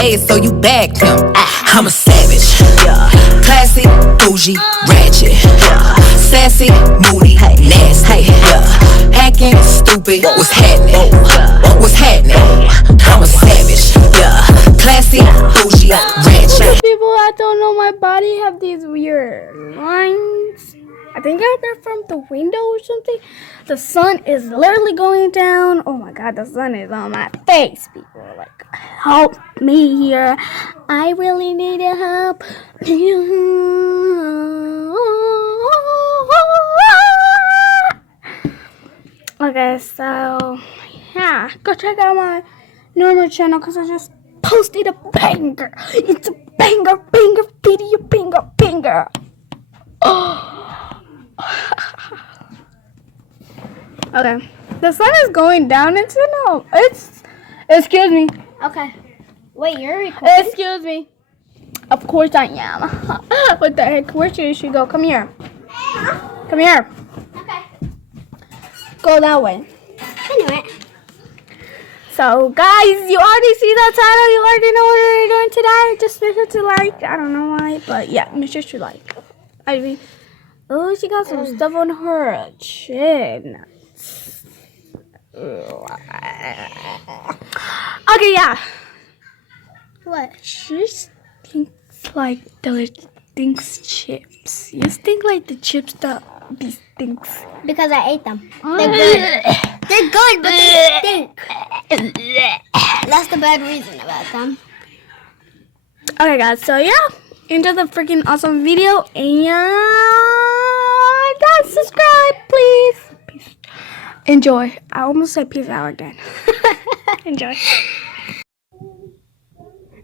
made, so you bagged him. I'm a savage, yeah. Classy, bougie, ratchet, yeah. Sassy, moody, nasty, yeah. Acting stupid, what's happening? What's happening? I'm a savage, yeah. Classy, bougie, ratchet. People that don't know my body have these weird lines. I think they're from the window or something. The sun is literally going down. Oh my god, the sun is on my face. People are like, help me here. I really need help. Okay, so yeah, go check out my normal channel because I just posted a banger. It's a banger video, banger. Okay, the sun is going down. Excuse me. Okay. Wait, you're recording? Excuse me. Of course I am. What the heck? Where should she go? Come here. Come here. Okay. Go that way. I knew it. So, guys, you already see that title. You already know what we're doing today. Just make sure to like. I don't know why, but yeah, make sure to like. I mean, oh, she got some stuff on her chin. Okay, yeah. What? She stinks like the stinks chips. You stink like the chips that be stinks. Because I ate them. They're good. They're good, but they stink. That's the bad reason about them. Okay, guys. So yeah, enjoy the freaking awesome video and guys, subscribe, please. Peace. Enjoy. I almost said peace out again. Enjoy.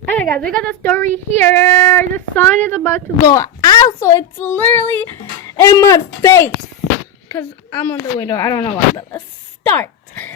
Okay, guys, we got the story here. The sun is about to go out, so it's literally in my face. Because I'm on the window. I don't know why, but let's start.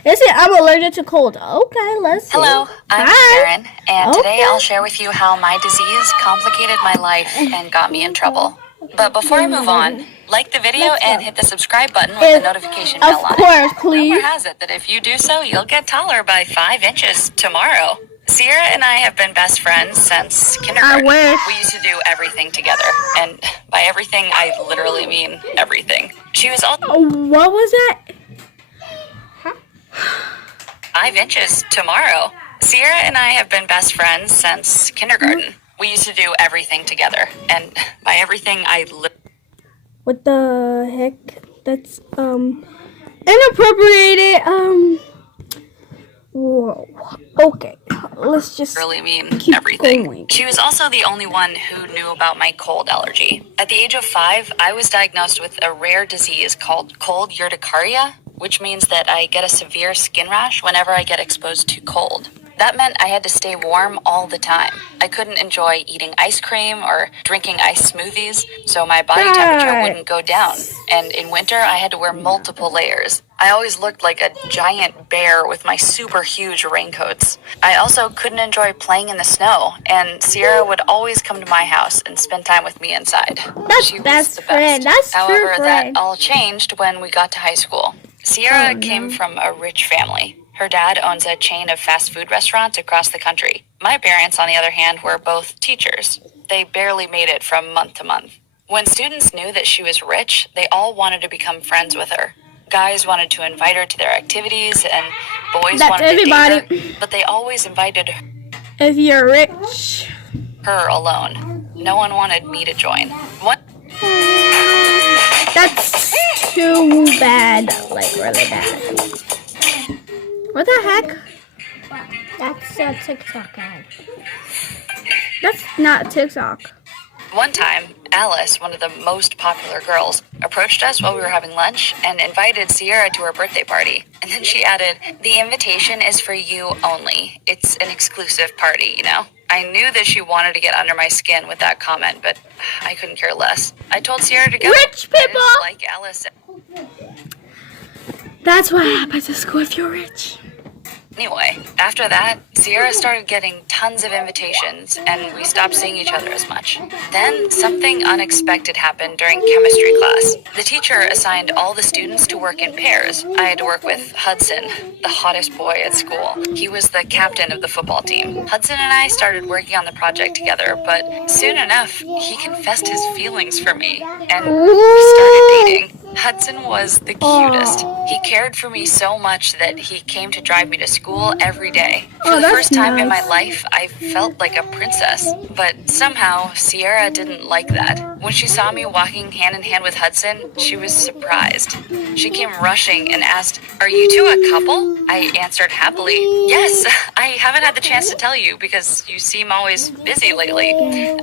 They say I'm allergic to cold. Okay, let's see. Hello, I'm Hi. Sharon, and today I'll share with you how my disease complicated my life and got me in trouble. But before I move on, like the video and hit the subscribe button with the notification bell on it. Of course, please. Rumor has it that if you do so, you'll get taller by 5 inches tomorrow. Sierra and I have been best friends since kindergarten. I wish. We used to do everything together, and by everything, I literally mean everything. She was also What was that? 5 inches tomorrow. Sierra and I have been best friends since kindergarten. We used to do everything together, and by everything, I What the heck? That's inappropriated. Whoa. Okay, let's just really mean keep everything. going. She was also the only one who knew about my cold allergy. At the age of 5, I was diagnosed with a rare disease called cold urticaria, which means that I get a severe skin rash whenever I get exposed to cold. That meant I had to stay warm all the time. I couldn't enjoy eating ice cream or drinking ice smoothies, so my body temperature wouldn't go down. And in winter, I had to wear multiple layers. I always looked like a giant bear with my super huge raincoats. I also couldn't enjoy playing in the snow, and Sierra would always come to my house and spend time with me inside. That's She was best the friend. best. That's true However, friend. that all changed when we got to high school. Sierra came from a rich family. Her dad owns a chain of fast food restaurants across the country. My parents, on the other hand, were both teachers. They barely made it from month to month. When students knew that she was rich, they all wanted to become friends with her. Guys wanted to invite her to their activities, and boys wanted to date her, but they always invited If you're rich. her alone. No one wanted me to join. That's too bad. Like, really bad. What the heck? That's a TikTok ad. That's not TikTok. One time, Alice, one of the most popular girls, approached us while we were having lunch and invited Sierra to her birthday party. And then she added, "The invitation is for you only. It's an exclusive party, you know?" I knew that she wanted to get under my skin with that comment, but I couldn't care less. I told Sierra to go. Rich people! Like Alice. That's what happens at school if you're rich. Anyway, after that, Sierra started getting tons of invitations, and we stopped seeing each other as much. Then, something unexpected happened during chemistry class. The teacher assigned all the students to work in pairs. I had to work with Hudson, the hottest boy at school. He was the captain of the football team. Hudson and I started working on the project together, but soon enough, he confessed his feelings for me, and we started dating. Hudson was the cutest. He cared for me so much that he came to drive me to school every day. For the first time in my life, I felt like a princess. But somehow, Sierra didn't like that. When she saw me walking hand in hand with Hudson, she was surprised. She came rushing and asked, "Are you two a couple?" I answered happily, "Yes, I haven't had the chance to tell you because you seem always busy lately.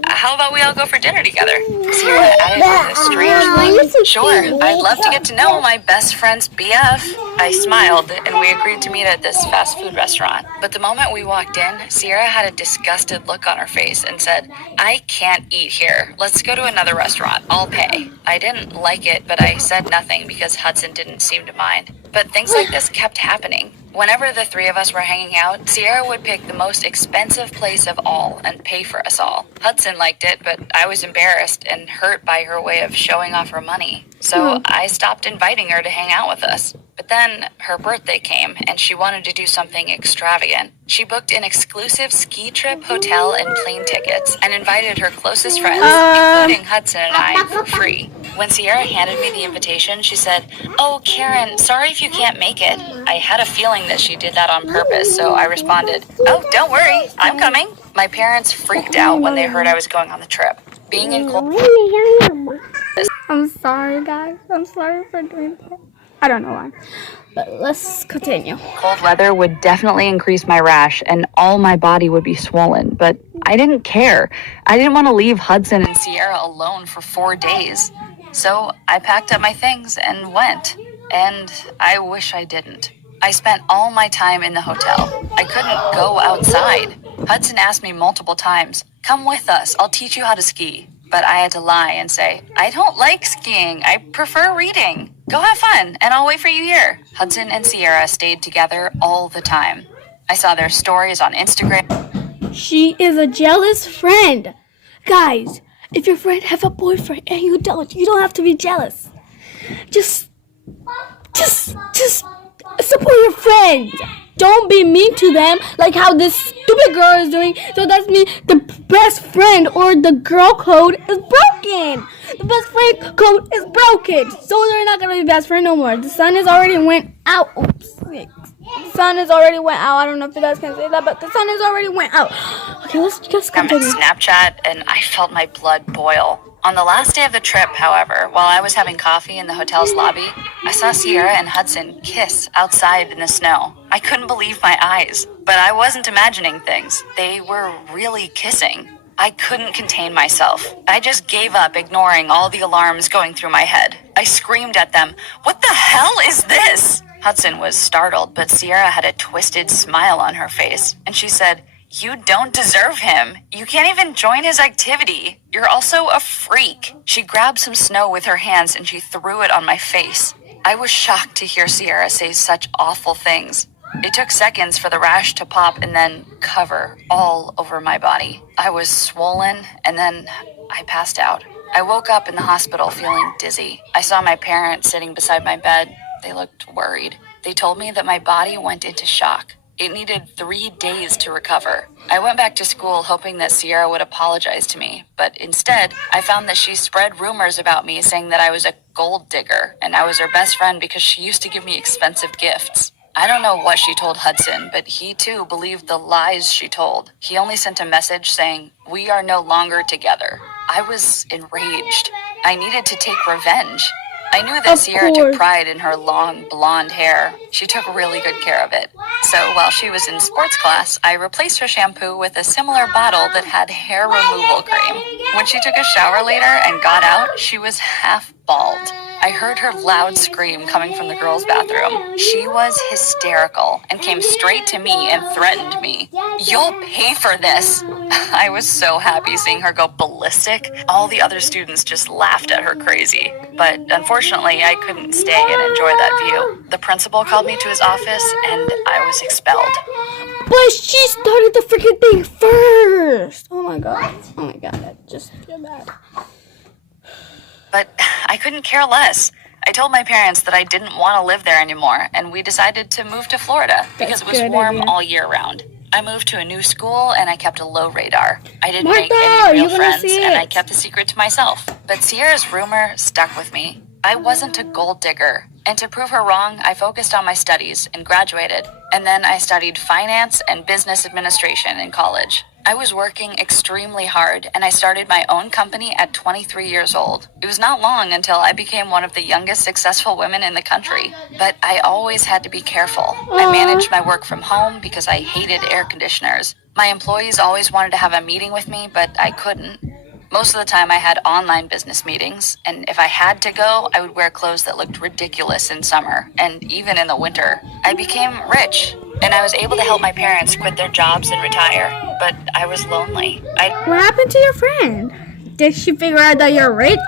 How about we all go for dinner together?" Sierra added with a strange look, "Sure, I'd love to get to know my best friend's BF." I smiled, and we agreed to meet at this fast food restaurant. But the moment we walked in, Sierra had a disgusted look on her face and said, "I can't eat here. Let's go to another restaurant. I'll pay." I didn't like it, but I said nothing because Hudson didn't seem to mind. But things like this kept happening. Whenever the three of us were hanging out, Sierra would pick the most expensive place of all and pay for us all. Hudson liked it, but I was embarrassed and hurt by her way of showing off her money. So I stopped inviting her to hang out with us. But then her birthday came, and she wanted to do something extravagant. She booked an exclusive ski trip, hotel, and plane tickets, and invited her closest friends, including Hudson and I, for free. When Sierra handed me the invitation, she said, "Oh, Karen, sorry if you can't make it." I had a feeling that she did that on purpose, so I responded, "Oh, don't worry, I'm coming." My parents freaked out when they heard I was going on the trip. Being in cold... I'm sorry, guys. I'm sorry for doing that. I don't know why. But let's continue. Cold weather would definitely increase my rash and all my body would be swollen, but I didn't care. I didn't want to leave Hudson and Sierra alone for 4 days. So I packed up my things and went. And I wish I didn't. I spent all my time in the hotel. I couldn't go outside. Hudson asked me multiple times, "Come with us, I'll teach you how to ski." But I had to lie and say, "I don't like skiing, I prefer reading. Go have fun, and I'll wait for you here." Hudson and Sierra stayed together all the time. I saw their stories on Instagram. She is a jealous friend. Guys, if your friend have a boyfriend and you don't have to be jealous. Just support your friends. Don't be mean to them like how this stupid girl is doing. So that's mean the best friend or the girl code is broken. The best friend code is broken. So they're not gonna be best friend no more. The sun has already went out. Oops. The sun has already went out. I don't know if you guys can say that, but the sun has already went out. Okay, let's just continue. Snapchat, and I felt my blood boil. On the last day of the trip, however, while I was having coffee in the hotel's lobby, I saw Sierra and Hudson kiss outside in the snow. I couldn't believe my eyes, but I wasn't imagining things. They were really kissing. I couldn't contain myself. I just gave up, ignoring all the alarms going through my head. I screamed at them, "What the hell is this?" Hudson was startled, but Sierra had a twisted smile on her face, and she said, "You don't deserve him. You can't even join his activity. You're also a freak." She grabbed some snow with her hands and she threw it on my face. I was shocked to hear Sierra say such awful things. It took seconds for the rash to pop and then cover all over my body. I was swollen and then I passed out. I woke up in the hospital feeling dizzy. I saw my parents sitting beside my bed. They looked worried. They told me that my body went into shock. It needed 3 days to recover. I went back to school hoping that Sierra would apologize to me, but instead, I found that she spread rumors about me saying that I was a gold digger and I was her best friend because she used to give me expensive gifts. I don't know what she told Hudson, but he too believed the lies she told. He only sent a message saying, "We are no longer together." I was enraged. I needed to take revenge. I knew that Sierra took pride in her long blonde hair. She took really good care of it. So while she was in sports class, I replaced her shampoo with a similar bottle that had hair removal cream. When she took a shower later and got out, she was half bald. I heard her loud scream coming from the girls' bathroom. She was hysterical and came straight to me and threatened me. "You'll pay for this." I was so happy seeing her go ballistic. All the other students just laughed at her crazy. But unfortunately, I couldn't stay and enjoy that view. The principal called me to his office and I was expelled. But she started the freaking thing first. Oh my god. Oh my god. I just feel bad. But I couldn't care less. I told my parents that I didn't want to live there anymore, and we decided to move to Florida because it was warm all year round. I moved to a new school, and I kept a low radar. I didn't make any real friends, and I kept the secret to myself. But Sierra's rumor stuck with me. I wasn't a gold digger, and to prove her wrong, I focused on my studies and graduated. And then I studied finance and business administration in college. I was working extremely hard, and I started my own company at 23 years old. It was not long until I became one of the youngest successful women in the country. But I always had to be careful. I managed my work from home because I hated air conditioners. My employees always wanted to have a meeting with me, but I couldn't. Most of the time I had online business meetings, and if I had to go, I would wear clothes that looked ridiculous in summer, and even in the winter. I became rich, and I was able to help my parents quit their jobs and retire, but I was lonely. What happened to your friend? Did she figure out that you're rich?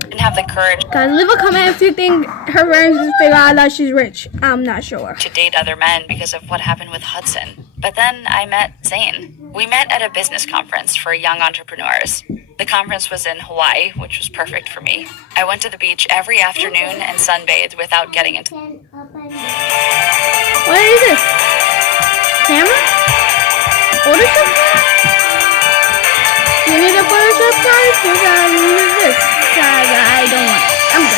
Didn't have the courage Guys, leave a comment if you think her friends just figure out that she's rich. I'm not sure. to date other men because of what happened with Hudson. But then I met Zane. We met at a business conference for young entrepreneurs. The conference was in Hawaii, which was perfect for me. I went to the beach every afternoon and sunbathed without getting into. What is this? Camera? Photoshop camera? You need a Photoshop guys? You gotta use this. I don't want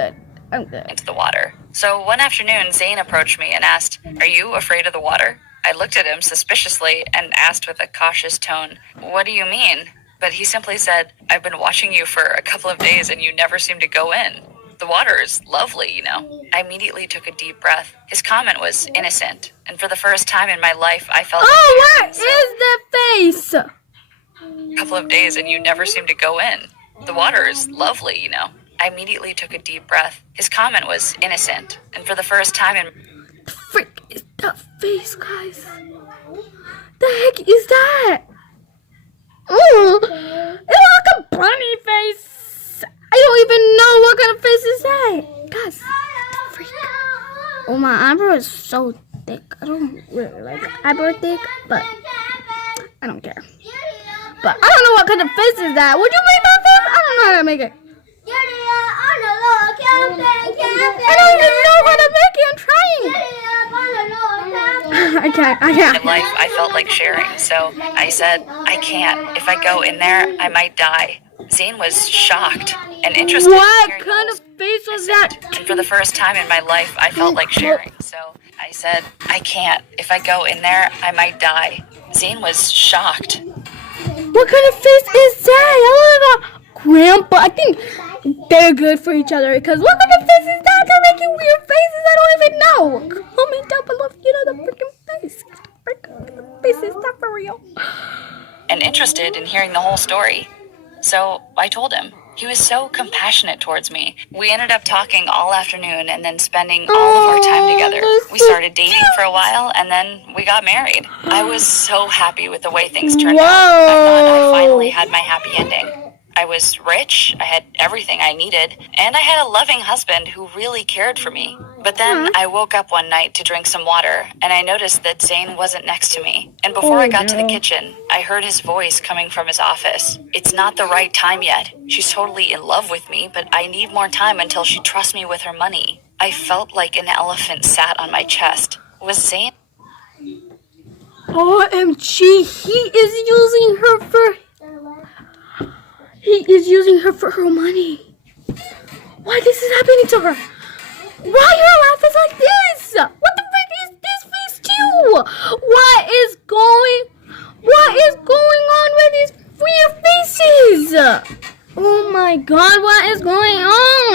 it. I'm good. Into the water. So one afternoon, Zane approached me and asked, "Are you afraid of the water?" I looked at him suspiciously and asked with a cautious tone, "What do you mean?" But he simply said, "I've been watching you for a couple of days and you never seem to go in. The water is lovely, you know." I immediately took a deep breath. His comment was innocent, and for the first time in my life, I felt what is the face? a couple of days and you never seem to go in. The water is lovely, you know. I immediately took a deep breath. His comment was innocent, and for the first time in The frick is that face, guys? The heck is that? Oh, it's like a bunny face. I don't even know what kind of face is that. Guys, the freak. Oh, my eyebrow is so thick. I don't really like eyebrow thick, but I don't care. But I don't know what kind of face is that. Would you make that face? I don't know how to make it. I don't even know how to make it. I'm trying. I can't. in life, I felt like sharing, so I said, "I can't. If I go in there, I might die." Zane was shocked and interested. What kind of face was that? And for the first time in my life, I felt like sharing, so I said, "I can't. If I go in there, I might die." Zane was shocked. What kind of face is that? I don't know. Grandpa, I think they're good for each other. Because what kind of face is that? They're making weird faces. I don't even know. Comment down below if you know the freaking face. The face is not for real. And interested in hearing the whole story. So I told him. He was so compassionate towards me. We ended up talking all afternoon and then spending all of our time together. We started dating for a while and then we got married. I was so happy with the way things turned out. I thought I finally had my happy ending. I was rich, I had everything I needed, and I had a loving husband who really cared for me. But then I woke up one night to drink some water, and I noticed that Zane wasn't next to me. And before I got to the kitchen, I heard his voice coming from his office. "It's not the right time yet. She's totally in love with me, but I need more time until she trusts me with her money." I felt like an elephant sat on my chest. Was Zane? OMG, he is using her for her money. Why this is happening to her? Why her laugh is like this? What the frick is this face too? What is going on with these weird faces? Oh my god, what is going on?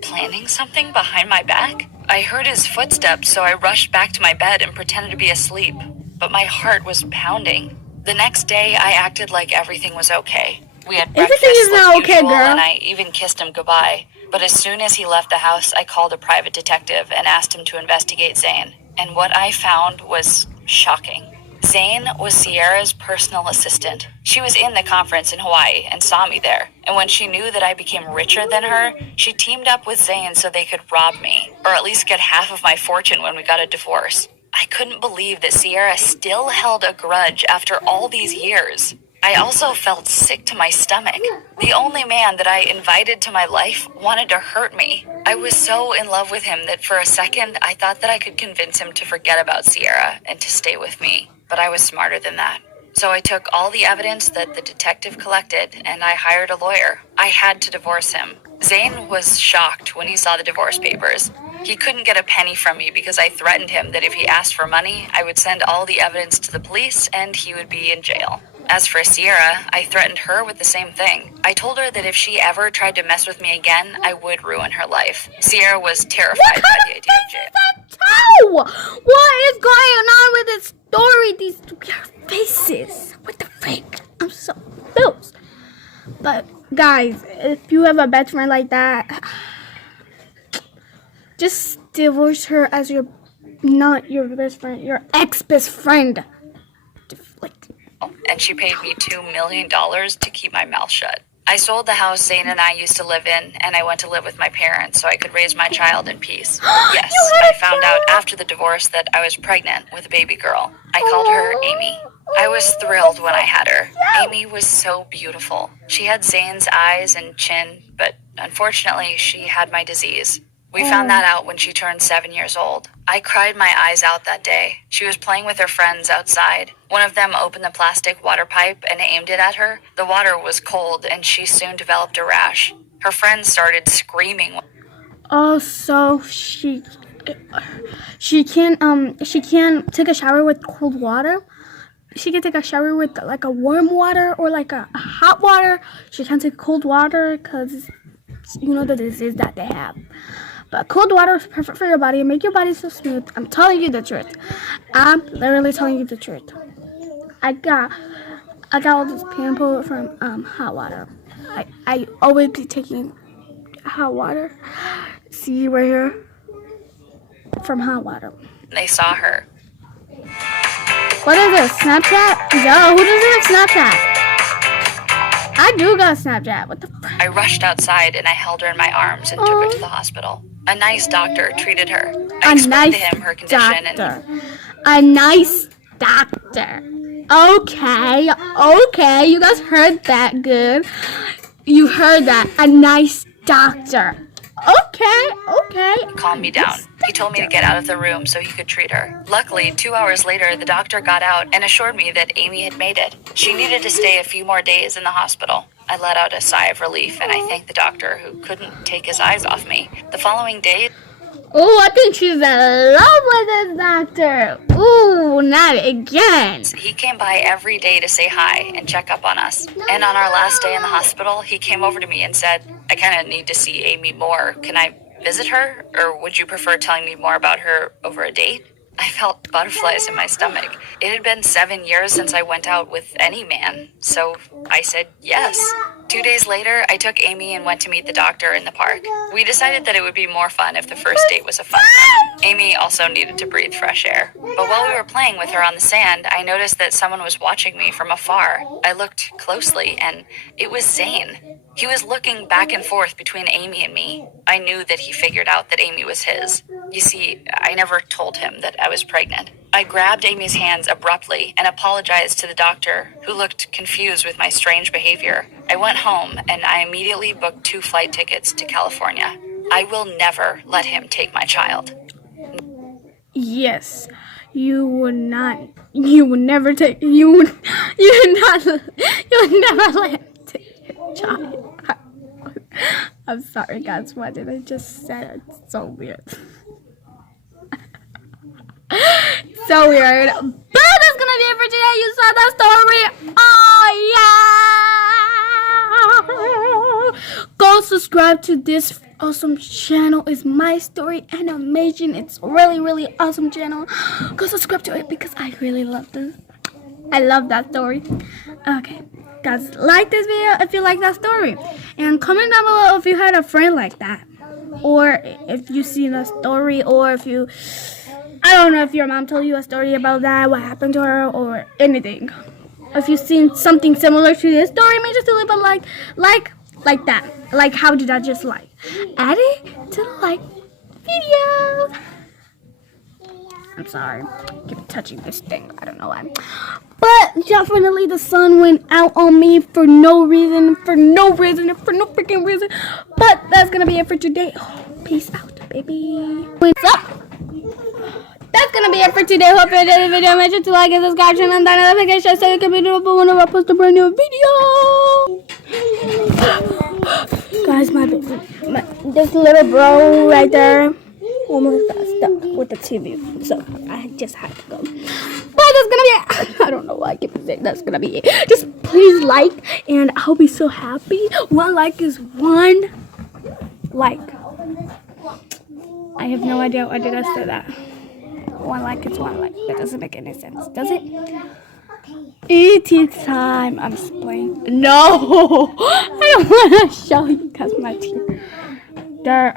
Planning something behind my back? I heard his footsteps, so I rushed back to my bed and pretended to be asleep. But my heart was pounding. The next day, I acted like everything was okay. We had Everything breakfast is not like okay, usual, girl. and I even kissed him goodbye. But as soon as he left the house, I called a private detective and asked him to investigate Zane. And what I found was shocking. Zane was Sierra's personal assistant. She was in the conference in Hawaii and saw me there. And when she knew that I became richer than her, she teamed up with Zane so they could rob me, or at least get half of my fortune when we got a divorce. I couldn't believe that Sierra still held a grudge after all these years. I also felt sick to my stomach. The only man that I invited to my life wanted to hurt me. I was so in love with him that for a second I thought that I could convince him to forget about Sierra and to stay with me. But I was smarter than that. So I took all the evidence that the detective collected and I hired a lawyer. I had to divorce him. Zane was shocked when he saw the divorce papers. He couldn't get a penny from me because I threatened him that if he asked for money, I would send all the evidence to the police and he would be in jail. As for Sierra, I threatened her with the same thing. I told her that if she ever tried to mess with me again, I would ruin her life. Sierra was terrified by the idea of jail. Oh, what is going on with this story? These weird faces. What the freak? I'm so confused. But guys, if you have a best friend like that, just divorce her as your, not your best friend, your ex-best friend. Like, and she paid me $2 million to keep my mouth shut. I sold the house Zane and I used to live in, and I went to live with my parents so I could raise my child in peace. Yes, I found out after the divorce that I was pregnant with a baby girl. I called her Amy. I was thrilled when I had her. Amy was so beautiful. She had Zane's eyes and chin, but unfortunately, she had my disease. We found that out when she turned 7 years old. I cried my eyes out that day. She was playing with her friends outside. One of them opened the plastic water pipe and aimed it at her. The water was cold and she soon developed a rash. Her friends started screaming. oh, so she can take a shower with cold water. She can take a shower with like a warm water or like a hot water. She can't take cold water because you know the disease that they have. But cold water is perfect for your body and make your body so smooth. I'm telling you the truth. I'm literally telling you the truth. I got all this pimple from hot water. I always be taking hot water. See right here? From hot water. They saw her. What is this? Snapchat? Yo, who doesn't have Snapchat? I do got Snapchat. What the frick? I rushed outside and I held her in my arms and took her to the hospital. A nice doctor treated her. I explained to him her condition and A nice doctor. Okay, you guys heard that good. You heard that. A nice doctor. Okay. calmed me down. He told me to get out of the room so he could treat her. Luckily, 2 hours later, the doctor got out and assured me that Amy had made it. She needed to stay a few more days in the hospital. I let out a sigh of relief and I thanked the doctor who couldn't take his eyes off me. The following day, Oh, I think she's in love with this doctor. Ooh, not again. he came by every day to say hi and check up on us. And on our last day in the hospital, he came over to me and said, I kind of need to see Amy more. Can I visit her? Or would you prefer telling me more about her over a date? I felt butterflies in my stomach. It had been 7 years since I went out with any man, so I said yes. 2 days later, I took Amy and went to meet the doctor in the park. We decided that it would be more fun if the first date was a fun one. Amy also needed to breathe fresh air. But while we were playing with her on the sand, I noticed that someone was watching me from afar. I looked closely, and it was Zane. He was looking back and forth between Amy and me. I knew that he figured out that Amy was his. You see, I never told him that I was pregnant. I grabbed Amy's hands abruptly and apologized to the doctor, who looked confused with my strange behavior. I went home and I immediately booked 2 flight tickets to California. I will never let him take my child. Yes, you would not. You would never take. You would not. You would never let him take your child. I'm sorry, guys. What did I just say? It's so weird. So weird. But that's gonna be it for today. You saw that story. Oh yeah. Go subscribe to this awesome channel. It's my story and amazing. It's really awesome channel. Go subscribe to it because I really love this. I love that story. Okay. Guys, like this video if you like that story. And comment down below if you had a friend like that. Or if you seen a story, or if you, I don't know if your mom told you a story about that, what happened to her, or anything. If you've seen something similar to this story, make sure to leave a like that. Like, how did I just like? Add it to the like video. I'm sorry. I keep touching this thing. I don't know why. But definitely the sun went out on me for no reason, for no freaking reason. But that's gonna be it for today. Oh, peace out, baby. What's up? That's gonna be it for today. Hope you enjoyed the video. Make sure to like and subscribe, turn on that notification so you can be notified whenever I post a brand new video. Guys, my baby, this little bro right there almost got stuck with the TV, so I just had to go. But that's gonna be it. I don't know why I keep saying that's gonna be it. Just please like, and I'll be so happy. 1 like is 1 like. I have no idea why did I say that. 1 like is 1 like. That doesn't make any sense, does it? ET time. I'm just playing. No, I don't want to show you guys my teeth. They're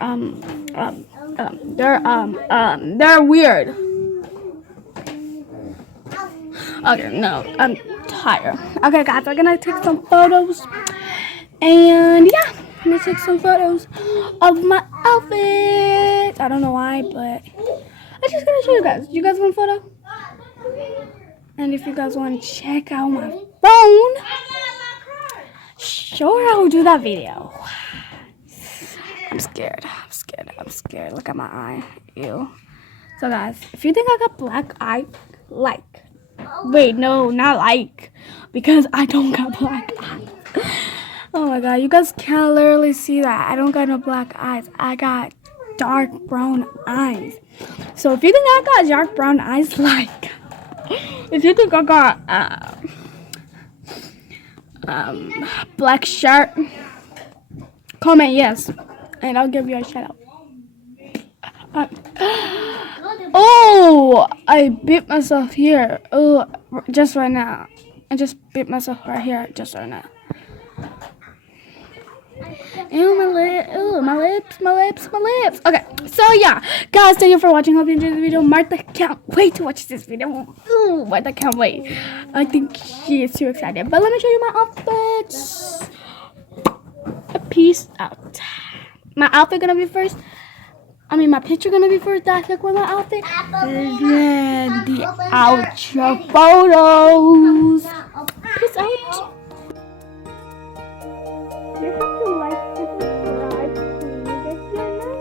weird. Okay, no, I'm tired. Okay, guys, I'm gonna take some photos, and yeah, I'm gonna take some photos of my outfit. I don't know why, but I'm just gonna show you guys. You guys want a photo? And if you guys want to check out my phone, sure, I'll do that video. I'm scared. Look at my eye. Ew. So guys, if you think I got black eye, like. Wait, no, not like. Because I don't got black eyes. Oh my god, you guys can't literally see that. I don't got no black eyes. I got dark brown eyes. So if you think I got dark brown eyes, like. If you think I got black shirt, comment yes, and I'll give you a shout out. Oh, I bit myself here. Oh, just right now. I just bit myself right here, just right now. Ew, my lip. Ew, my lips. Okay, so yeah, guys, thank you for watching. Hope you enjoyed the video. Martha can't wait to watch this video. Ooh, Martha can't wait. I think she is too excited. But let me show you my outfits. Peace out. My outfit gonna be first. My picture gonna be first. That's like with my outfit. And then the outro photos. Peace out. You have to like and subscribe, please, if you're nice.